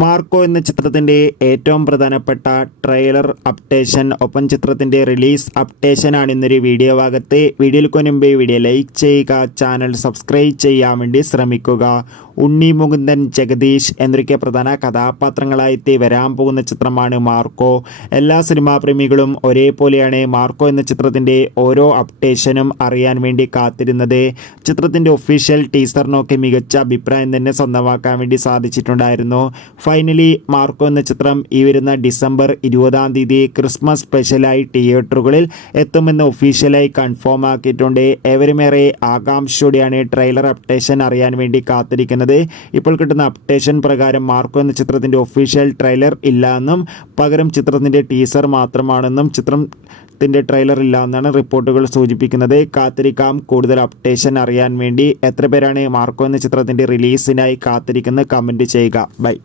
Marco എന്ന ചിത്രത്തിൻ്റെ ഏറ്റവും പ്രധാനപ്പെട്ട ട്രെയിലർ അപ്ഡേഷൻ ഒപ്പം ചിത്രത്തിൻ്റെ റിലീസ് അപ്ഡേഷനാണ് ഇന്നൊരു വീഡിയോ ഭാഗത്ത്. വീഡിയോയ്ക്ക് മുൻപ് വീഡിയോ ലൈക്ക് ചെയ്യുക, ചാനൽ സബ്സ്ക്രൈബ് ചെയ്യാൻ വേണ്ടി ശ്രമിക്കുക. ഉണ്ണി മുകുന്ദൻ, ജഗദീഷ് എന്നൊക്കെ പ്രധാന കഥാപാത്രങ്ങളായി വരാൻ പോകുന്ന ചിത്രമാണ് മാർക്കോ. എല്ലാ സിനിമാ പ്രേമികളും ഒരേപോലെയാണ് മാർക്കോ എന്ന ചിത്രത്തിൻ്റെ ഓരോ അപ്ഡേഷനും അറിയാൻ വേണ്ടി കാത്തിരുന്നത്. ചിത്രത്തിൻ്റെ ഒഫീഷ്യൽ ടീസറിനൊക്കെ മികച്ച അഭിപ്രായം തന്നെ സ്വന്തമാക്കാൻ വേണ്ടി സാധിച്ചിട്ടുണ്ടായിരുന്നു. ഫൈനലി മാർക്കോ എന്ന ചിത്രം ഈ വരുന്ന ഡിസംബർ 20 ക്രിസ്മസ് സ്പെഷ്യലായി തിയേറ്ററുകളിൽ എത്തുമെന്ന് ഒഫീഷ്യലായി കൺഫേം ആക്കിയിട്ടുണ്ട്. ഏവരുമേറെ ആകാംക്ഷയോടെയാണ് ട്രെയിലർ അപ്ഡേഷൻ അറിയാൻ വേണ്ടി കാത്തിരിക്കുന്നത്. ഇപ്പോൾ കിട്ടുന്ന അപ്ഡേഷൻ പ്രകാരം മാർക്കോ എന്ന ചിത്രത്തിൻ്റെ ഒഫീഷ്യൽ ട്രെയിലർ ഇല്ല എന്നും പകരം ചിത്രത്തിൻ്റെ ടീസർ മാത്രമാണെന്നും ചിത്രത്തിൻ്റെ ട്രെയിലർ ഇല്ല എന്നാണ് റിപ്പോർട്ടുകൾ സൂചിപ്പിക്കുന്നത്. കാത്തിരിക്കാം കൂടുതൽ അപ്ഡേഷൻ അറിയാൻ വേണ്ടി. എത്ര പേരാണ് മാർക്കോ എന്ന ചിത്രത്തിൻ്റെ റിലീസിനായി കാത്തിരിക്കുന്നത്? കമൻറ്റ് ചെയ്യുക. ബൈ.